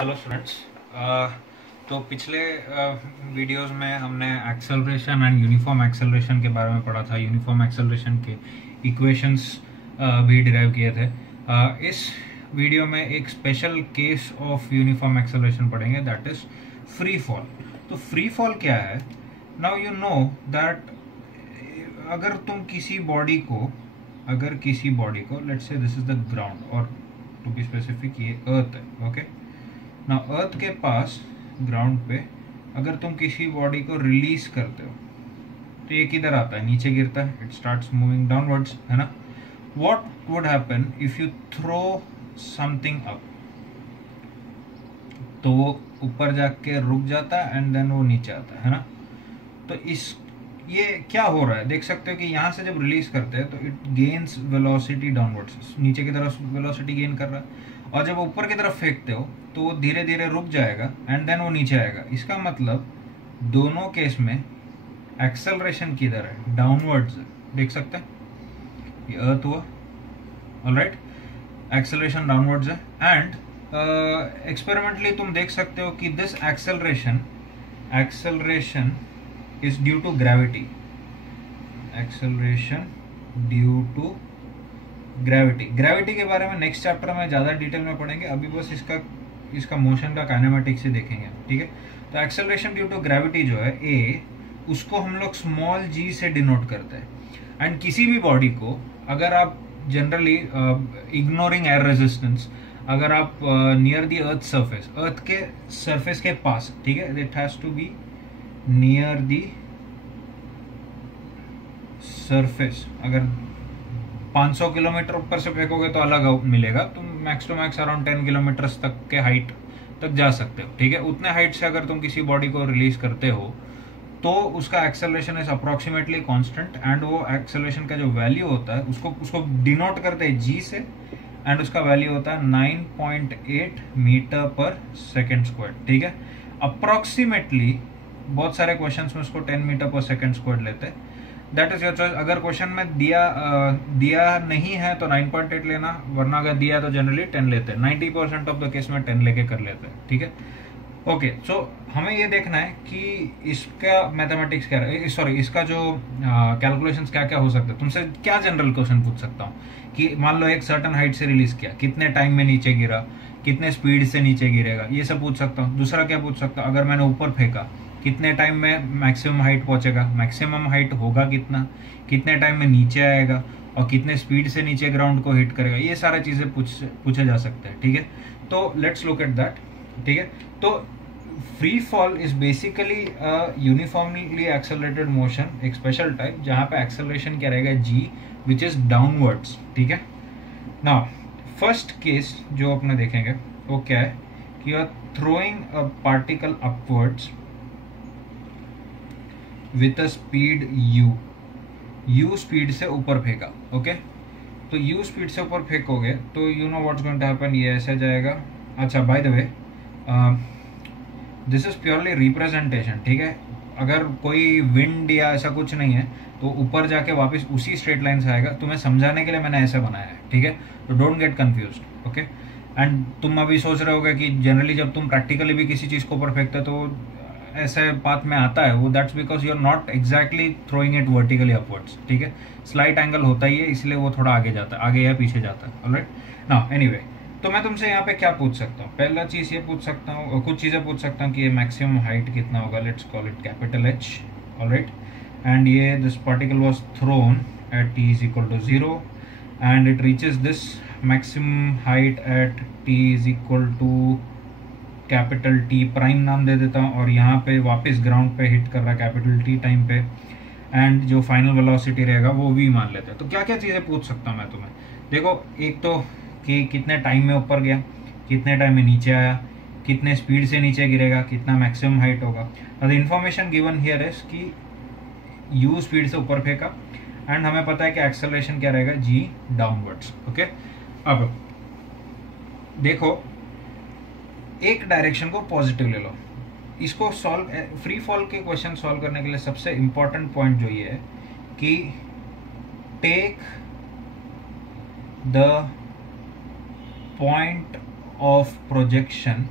Hello students. तो पिछले videos में हमने एक्सेलरेशन एंड यूनिफॉर्म एक्सेलरेशन के बारे में पढ़ा था। यूनिफॉर्म एक्सेलरेशन के इक्वेशंस भी डिराइव किए थे। इस वीडियो में एक special case of uniform acceleration पढ़ेंगे, दैट इज फ्री फॉल। तो फ्री फॉल क्या है? नाउ यू नो दैट अगर तुम किसी बॉडी को let's say this is the ground, और टू बी स्पेसिफिक ये अर्थ है, ओके। ना अर्थ के पास ग्राउंड पे अगर तुम किसी बॉडी को रिलीज करते हो तो ये किधर आता है? नीचे गिरता है, इट स्टार्ट्स मूविंग डाउनवर्ड्स, है ना। What would happen if you throw something up? तो वो ऊपर जाके रुक जाता है एंड देन वो नीचे आता है ना। तो ये क्या हो रहा है देख सकते हो कि यहाँ से जब रिलीज करते हैं तो इट गेन्स वेलोसिटी डाउनवर्ड्स, नीचे की तरफ वेलोसिटी गेन कर रहा है। और जब ऊपर की तरफ फेंकते हो तो वो धीरे धीरे रुक जाएगा एंड देन वो नीचे आएगा। इसका मतलब दोनों केस में एक्सेलरेशन किधर है? डाउनवर्ड्स है। देख सकते हैं ये अर्थ हुआ, ऑलराइट, एक्सेलरेशन डाउनवर्ड्स है। एंड एक्सपेरिमेंटली तुम देख सकते हो कि this acceleration is due to gravity. Acceleration due to gravity. Gravity के बारे में नेक्स्ट चैप्टर में ज़्यादा डिटेल में पढ़ेंगे, अभी बस इसका मोशन का काइनेमेटिक्स ही देखेंगे, ठीक है। तो एक्सेलरेशन ड्यू टू ग्रेविटी जो है ए, उसको हम लोग स्मॉल जी से डिनोट करते हैं। एंड किसी भी बॉडी को अगर आप जनरली इग्नोरिंग एयर रेजिस्टेंस, अगर आप नियर द अर्थ के सरफेस के पास, ठीक है, it has to be near the surface. अगर 500 किलोमीटर ऊपर से फेंकोगे तो अलग मिलेगा, तुम max to max around 10 kilometre तक के हाइट तक जा सकते हो, ठीक है। उतने हाइट से अगर तुम किसी बॉडी को रिलीज करते हो तो उसका acceleration is approximately constant. And वो एक्सेलरेशन का जो वैल्यू होता है उसको डिनोट करते हैं जी से, एंड उसका वैल्यू होता है 9.8 मीटर पर सेकेंड स्क्वायर, ठीक है। अप्रोक्सीमेटली बहुत सारे क्वेश्चंस में उसको 10 मीटर पर सेकेंड स्क्वायर लेते हैं, दैट इज योर चॉइस। अगर क्वेश्चन में दिया नहीं है तो 9.8 लेना, वरना अगर दिया है तो जनरली 10 लेते हैं। 90% ऑफ द केस में 10 लेके कर लेते हैं, ठीक है। ओके, सो हमें ये देखना है कि इसका मैथमेटिक्स क्या है, सॉरी इसका जो कैलकुलेशंस क्या क्या हो सकते हैं। तुमसे क्या जनरल क्वेश्चन पूछ सकता हूँ कि मान लो एक सर्टन हाइट से रिलीज किया, कितने टाइम में नीचे गिरा, कितने स्पीड से नीचे गिरेगा, ये सब पूछ सकता हूँ। दूसरा क्या पूछ सकता हूँ, अगर मैंने ऊपर फेंका कितने टाइम में मैक्सिमम हाइट पहुंचेगा, मैक्सिमम हाइट होगा कितने टाइम में नीचे आएगा, और कितने स्पीड से नीचे ग्राउंड को हिट करेगा। ये सारी चीजें पूछे जा सकते हैं, ठीक है। तो लेट्स लुक एट दैट, ठीक है। तो free fall is basically uniformly accelerated motion, एक स्पेशल टाइप जहां पे एक्सेलरेशन क्या रहेगा? जी, विच इज डाउनवर्ड्स, ठीक है। नाउ फर्स्ट केस जो अपने देखेंगे वो क्या है कि you are throwing a particle upwards with a speed u speed से ऊपर फेंका, ओके। तो u स्पीड से ऊपर फेंकोगे तो you know what's going to happen, ये ऐसे जाएगा। अच्छा, by the way this is purely representation, ठीक है। अगर कोई विंड या ऐसा कुछ नहीं है तो ऊपर जाके वापस उसी स्ट्रेट लाइन से आएगा। तुम्हें समझाने के लिए मैंने ऐसे बनाया है, ठीक है। तो don't get confused, okay. And तुम अभी सोच रहे होगे कि जनरली जब तुम प्रैक्टिकली भी किसी चीज को ऊपर फेंकते तो ऐसे पाथ में आता है वो, that's because you are not exactly throwing it vertically upwards, ठीक है। स्लाइट एंगल होता ही है, इसलिए वो थोड़ा आगे जाता है, आगे या पीछे जाता है, ऑलराइट। नाउ एनीवे, तो मैं तुमसे यहाँ पे क्या पूछ सकता हूँ? पहला चीज ये पूछ सकता हूँ, कुछ चीजें पूछ सकता हूँ कि ये मैक्सिमम हाइट कितना होगा, let's call it capital H, alright. And ये this particle was thrown at t is equal to 0 and it reaches this maximum height at t is equal to capital T prime नाम दे देता हूँ, और यहाँ पे वापस ग्राउंड पे hit कर रहा है कैपिटल T टाइम पे, एंड जो फाइनल वेलोसिटी रहेगा वो v मान लेते हैं। तो क्या क्या चीज़ें पूछ सकता हूँ मैं तुम्हें? देखो, एक तो कि कितने टाइम में ऊपर गया, कितने टाइम में नीचे आया, कितने स्पीड से नीचे गिरेगा, कितना मैक्सिमम हाइट होगा। The information given here is कि u स्पीड से ऊपर फेंका, एंड हमें पता है कि एक्सेलरेशन क्या रहेगा? g downwards, okay. अब देखो, एक डायरेक्शन को पॉजिटिव ले लो। इसको सॉल्व, फ्री फॉल के क्वेश्चन सॉल्व करने के लिए सबसे इंपॉर्टेंट पॉइंट जो ये है कि take the point of projection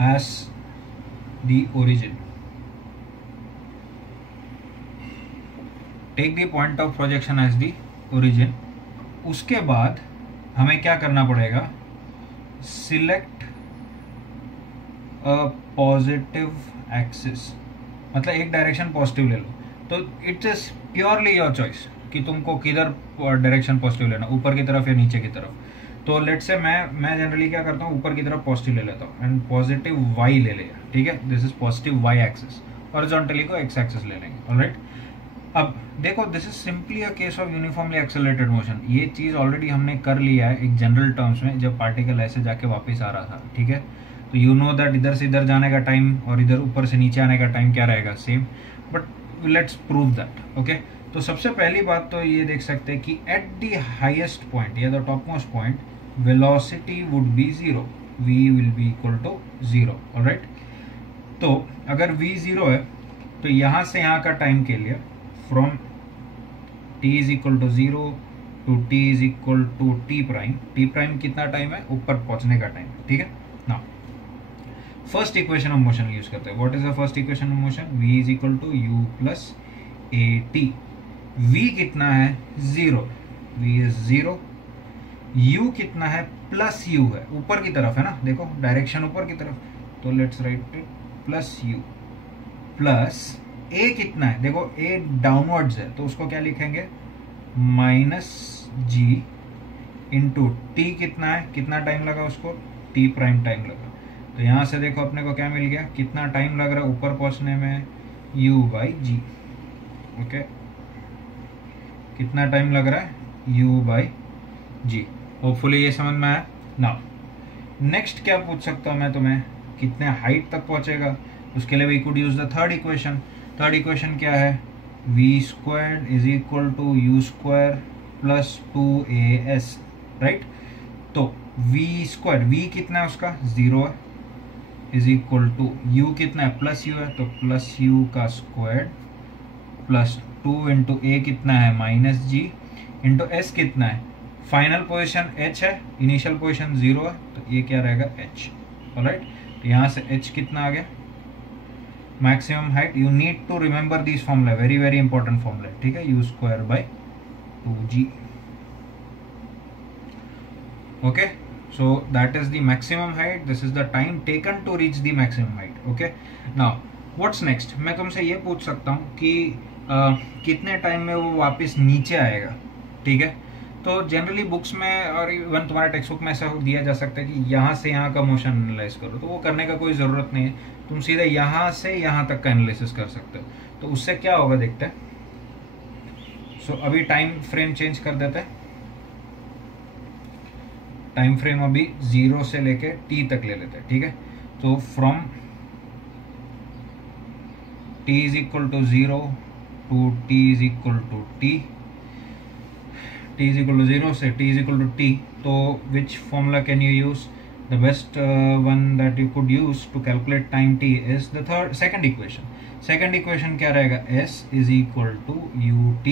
as the origin, take the point of projection as the origin. उसके बाद हमें क्या करना पड़ेगा, सिलेक्ट अ पॉजिटिव एक्सिस, मतलब एक डायरेक्शन पॉजिटिव ले लो। तो it's is purely your choice कि तुमको किधर डायरेक्शन पॉजिटिव लेना, ऊपर की तरफ या नीचे की तरफ। तो लेट से मैं जनरली क्या करता हूँ, ऊपर की तरफ पॉजिटिव ले लेता हूँ एंड पॉजिटिव वाई ले लिया, ठीक है, this is positive y axis. Horizontally को एक्स एक्सिस ले लेंगे, ऑलराइट। अब देखो, this is simply a case of uniformly accelerated motion. ये चीज ऑलरेडी हमने कर लिया है एक जनरल टर्म्स में, जब पार्टिकल ऐसे जाके वापस आ रहा था, ठीक है। तो यू नो दैट इधर से इधर जाने का टाइम और इधर ऊपर से नीचे आने का टाइम क्या रहेगा, same. But let's prove that, okay. तो सबसे पहली बात तो ये देख सकते हैं कि एट द हाईएस्ट पॉइंट या the top most point velocity would be zero, v will be equal to zero, alright. तो अगर v जीरो है तो यहां से यहां का टाइम के लिए from t is equal to zero to t is equal to t prime कितना टाइम है, ऊपर पहुंचने का टाइम, ठीक है ना। First equation of motion use करते हैं। What is the first equation of motion, v is equal to u plus a t. v कितना है, zero, v is zero. u कितना है, प्लस u है, ऊपर की तरफ है ना, देखो डायरेक्शन ऊपर की तरफ, तो let's write it plus u plus a कितना है, देखो a डाउनवर्ड्स है तो उसको क्या लिखेंगे, माइनस g इंटू t कितना है, कितना टाइम लगा उसको, t प्राइम टाइम लगा। तो यहां से देखो अपने को क्या मिल गया, कितना टाइम लग रहा है ऊपर पहुंचने में, u बाई जी, ओके। कितना टाइम लग रहा है, u बाई जी। होपफुली ये समझ में आया। नाउ नेक्स्ट क्या पूछ सकता हूं मैं तुम्हें, कितने हाइट तक पहुंचेगा, उसके लिए we could use the third equation. Third equation क्या है, v square is equal to u square plus 2as, right. तो v स्क्वायर, v कितना है उसका, जीरो है, इज इक्वल टू u कितना है, प्लस u है, तो प्लस u का स्क्वायर प्लस 2 इंटू a कितना है, माइनस जी, इंटू s कितना है, फाइनल पोजीशन h है, इनिशियल पोजीशन जीरो है, तो ये क्या रहेगा, h, ऑलराइट। तो यहाँ से h कितना आ गया, maximum height. You need to remember this formula, very very important formula, ठीक है, u square by 2g, okay. so that is the maximum height, this is the time taken to reach the maximum height, okay। now what's next, मैं तुमसे ये पूछ सकता हूँ कि कितने टाइम में वो वापस नीचे आएगा, ठीक है। तो जनरली बुक्स में और इवन तुम्हारे टेक्स्ट बुक में ऐसा दिया जा सकता है कि यहाँ से यहाँ का मोशन एनालाइज करो, तो वो करने का कोई ज़रूरत नहीं है, तुम सीधे यहाँ से यहाँ तक का एनालिसिस कर सकते हो। तो उससे क्या होगा देखते हैं। सो अभी टाइम फ्रेम चेंज कर देते हैं, टाइम फ्रेम अभी 0 से लेके t तक ले लेते हैं, ठीक है। तो from t is equal to 0 to t is equal to t, t is equal to 0 से t is equal to t, तो which formula can you use, the best one that you could use to calculate time t is the second equation। second equation क्या रहेगा, s is equal to ut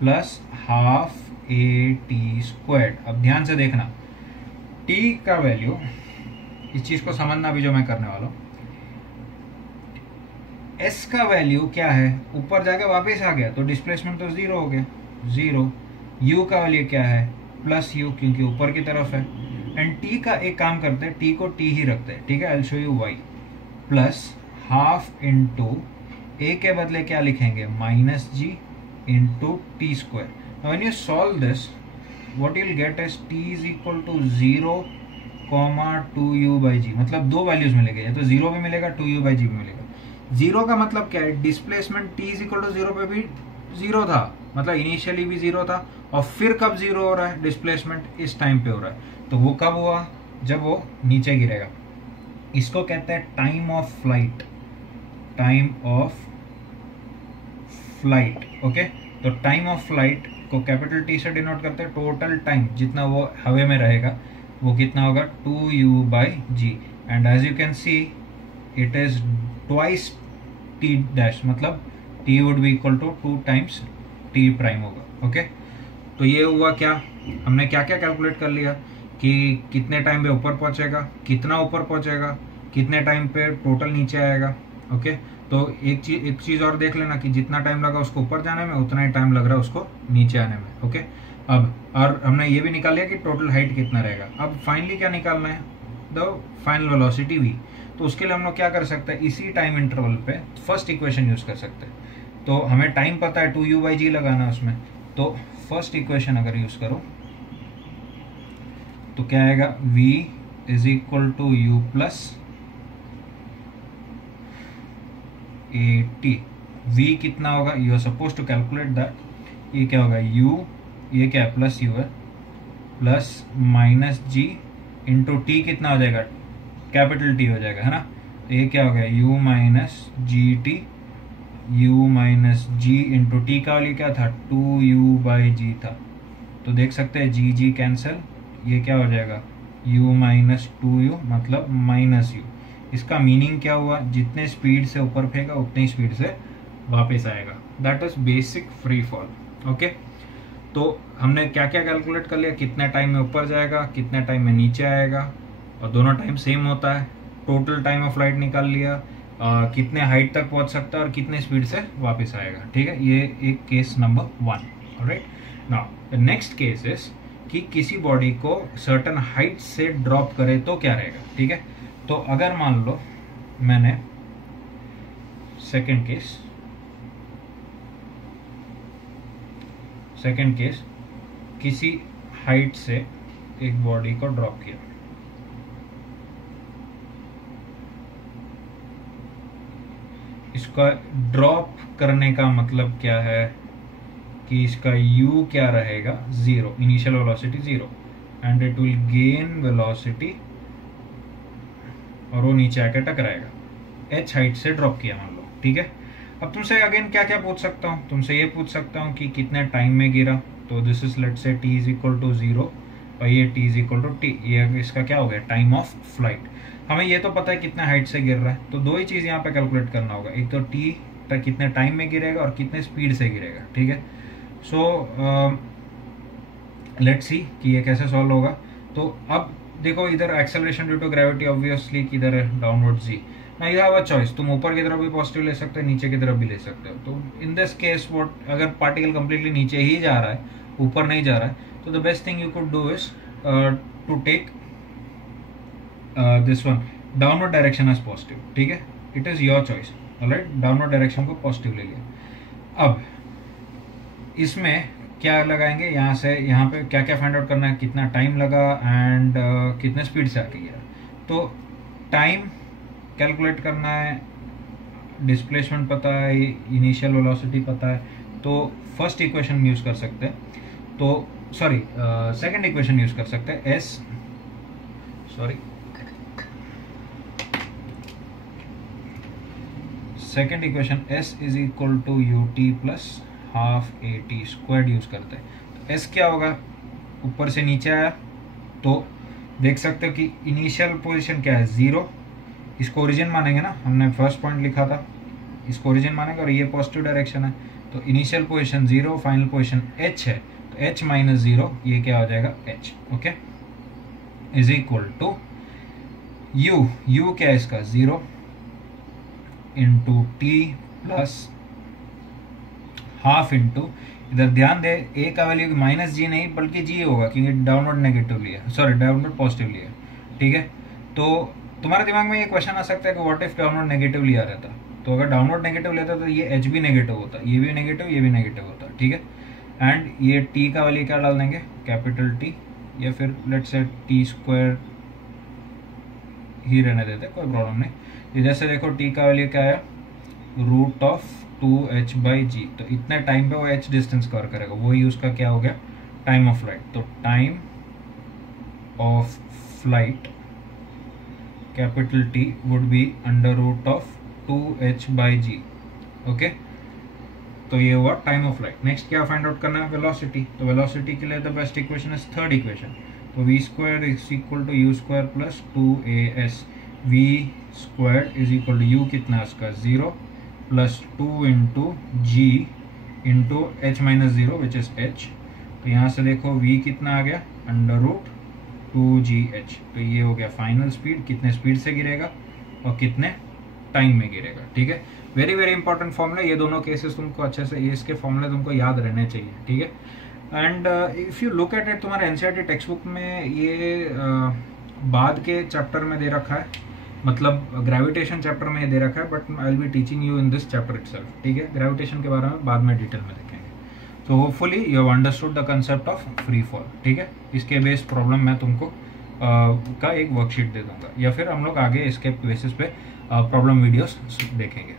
plus half at squared। अब ध्यान से देखना, t का value, इस चीज को समझना अभी जो मैं करने वाला हूँ, s का वैल्यू क्या है, ऊपर जाके वापस आ गया तो डिस्प्लेसमेंट तो जीरो हो गया, जीरो। u का वैल्यू क्या है, प्लस u, क्योंकि ऊपर की तरफ है। एंड t का एक काम करते हैं, t को t ही रखते हैं, ठीक है, I'll show you why। Plus half into a के बदले क्या लिखेंगे, minus g into t square. When you solve this, what you will get is t is equal to 0, 2u by g, मतलब दो वैल्यूज मिलेंगे, या तो 0 भी मिलेगा, 2u बाई जी भी मिलेगा। 0 का मतलब क्या है, displacement t is equal to 0 पे भी 0 था, मतलब इनिशियली भी 0 था, और फिर कब 0 हो रहा है, डिस्प्लेसमेंट इस टाइम पे हो रहा है। तो वो कब हुआ, जब वो नीचे गिरेगा। इसको कहते हैं time of flight, time of flight, okay. तो टाइम ऑफ फ्लाइट को कैपिटल टी से डिनोट करते हैं, टोटल टाइम जितना वो हवा में रहेगा वो कितना होगा, 2u by g. And as you can see it is twice t dash, मतलब t would be equal to 2 times t prime होगा, ओके। तो ये हुआ क्या, हमने क्या क्या कैलकुलेट कर लिया कि कितने टाइम में ऊपर पहुंचेगा, कितना ऊपर पहुंचेगा, कितने टाइम पे टोटल नीचे आएगा। ओके, तो एक चीज और देख लेना कि जितना टाइम लगा उसको ऊपर जाने में उतना ही टाइम लग रहा है उसको नीचे आने में। ओके, अब और हमने ये भी निकाल लिया कि टोटल हाइट कितना रहेगा। अब फाइनली क्या निकालना है, द फाइनल वेलोसिटी v। तो उसके लिए हम लोग क्या कर सकते हैं, इसी टाइम इंटरवल पे फर्स्ट इक्वेशन यूज कर सकते हैं। तो हमें टाइम पता है 2u/g लगाना उसमें, तो फर्स्ट इक्वेशन अगर यूज करो तो क्या आएगा, v is equal to u plus at। v कितना होगा, you are suppose to calculate that. ये क्या होगा, u, ये क्या है प्लस u है, plus minus g into t कितना हो जाएगा, कैपिटल टी हो जाएगा, है ना। तो ये क्या हो गया, u minus g t, u minus g into t का वाली क्या था 2u/g था। तो देख सकते हैं जी जी कैंसिल, ये क्या हो जाएगा u माइनस 2u मतलब माइनस u। इसका मीनिंग क्या हुआ, जितने स्पीड से ऊपर फेंका उतनी स्पीड से वापस आएगा। That is basic free fall. Okay, तो हमने क्या क्या कैलकुलेट कर लिया, कितने टाइम में ऊपर जाएगा, कितने टाइम में नीचे आएगा, और दोनों टाइम सेम होता है। टोटल टाइम ऑफ फ्लाइट निकाल लिया, कितने हाइट तक पहुंच सकता है और कितने स्पीड से वापस आएगा। ठीक है, ये एक case number 1। Alright, now the next case is कि किसी बॉडी को सर्टेन हाइट से ड्रॉप करे तो क्या रहेगा। ठीक है, तो अगर मान लो मैंने सेकंड केस किसी हाइट से एक बॉडी को ड्रॉप किया, इसका ड्रॉप करने का मतलब क्या है कि इसका u क्या रहेगा, 0, initial velocity 0, and it will gain velocity और वो नीचे आके टकराएगा। h हाइट से ड्रॉप किया मान लो। ठीक है, अब तुमसे अगेन क्या क्या पूछ सकता हूँ, तुमसे ये पूछ सकता हूँ कि कितने टाइम में गिरा। तो this is let's say t is equal to 0 और ये t is equal to t, ये इसका क्या हो गया, टाइम ऑफ फ्लाइट। हमें ये तो पता है कितना हाइट से गिर रहा है, तो दो ही चीज़ यहाँ पे कैलकुलेट करना होगा, एक तो t कितने टाइम में गिरेगा और कितने स्पीड से गिरेगा। ठीक है, सो लेट्स सी कि ये कैसे सॉल्व होगा। तो अब देखो, इधर acceleration due to gravity obviously किधर है, डाउनवर्ड जी। ना यू हैव अ चॉइस, तुम ऊपर की तरफ भी पॉजिटिव ले सकते हो, नीचे की तरफ भी ले सकते हो। तो इन दिस केस व्हाट, अगर पार्टिकल कंप्लीटली नीचे ही जा रहा है, ऊपर नहीं जा रहा है, तो the best thing you could do is to take this one downward direction as positive. ठीक है, it is your choice. Alright, downward direction को पॉजिटिव ले लिया। अब इसमें क्या लगाएंगे, यहाँ से यहाँ पे क्या क्या फाइंड आउट करना है, कितना टाइम लगा एंड कितने स्पीड से आके गिरा। तो टाइम कैलकुलेट करना है, डिस्प्लेसमेंट पता है, इनिशियल वेलोसिटी पता है, तो फर्स्ट इक्वेशन यूज कर सकते हैं। तो सॉरी, सेकंड इक्वेशन यूज कर सकते हैं, second equation s is equal to ut plus half at squared use करते हैं। तो s क्या होगा, ऊपर से नीचे आया, तो देख सकते हो कि इनिशियल पोजीशन क्या है 0, इसको ओरिजिन मानेंगे ना, हमने फर्स्ट पॉइंट लिखा था, इसको ओरिजिन मानेंगे और ये पॉजिटिव डायरेक्शन है। तो initial position 0, final position h है, तो h माइनस 0, ये क्या हो जाएगा h। Okay, is equal to u क्या है इसका 0 into t plus half into, इधर ध्यान दे ए का वैल्यू माइनस जी नहीं बल्कि जी होगा, क्योंकि डाउनवर्ड नेगेटिव लिया, सॉरी डाउनवर्ड पॉजिटिव लिया। ठीक है, तो तुम्हारे दिमाग में ये क्वेश्चन आ सकता है कि व्हाट इफ डाउनवर्ड नेगेटिव लिया रहता, तो अगर डाउनवर्ड नेगेटिव लेता तो ये एच भी नेगेटिव होता, ये भी नेगेटिव, ये भी नेगेटिव होता। ठीक है, एंड ये टी का वैल्यू क्या डाल देंगे, कैपिटल टी, या फिर लेट्स से टी स्क्वायर ही रहने देते, कोई प्रॉब्लम नहीं। जैसे देखो टी का वैल्यू क्या है, रूट ऑफ 2h/g, तो इतने टाइम पे वो h डिस्टेंस कवर करेगा, वही उसका क्या हो गया, टाइम ऑफ फ्लाइट। तो time of flight capital T would be under root of 2h/g। Okay, तो ये हुआ टाइम ऑफ फ्लाइट। नेक्स्ट क्या फाइंड आउट करना है, वेलोसिटी। तो वेलोसिटी के लिए the best equation is third equation, तो v square is equal to u square plus 2as। v square is equal to u कितना है उसका 0 plus 2 into g into h minus 0 which is h। तो यहाँ से देखो v कितना आ गया, अंडर रूट 2gh। तो ये हो गया फाइनल स्पीड, कितने स्पीड से गिरेगा, और कितने टाइम में गिरेगा। ठीक है, वेरी वेरी इंपॉर्टेंट फॉर्मूला, ये दोनों केसेस तुमको अच्छे से, ये इसके फॉर्मूले तुमको याद रहने चाहिए। ठीक है, and if you look at it, तुम्हारे एनसीईआरटी टेक्स्ट बुक में ये बाद के चैप्टर में दे रखा है, मतलब ग्रेविटेशन चैप्टर में ये दे रखा है, but I will be teaching you in this chapter itself. ठीक है, ग्रेविटेशन के बारे में बाद में डिटेल में देखेंगे। तो hopefully you have understood the concept of free fall. ठीक है, इसके बेस्ड प्रॉब्लम मैं तुमको का एक वर्कशीट दे दूंगा, या फिर हम लोग आगे इसके बेसिस पे प्रॉब्लम वीडियोस देखेंगे।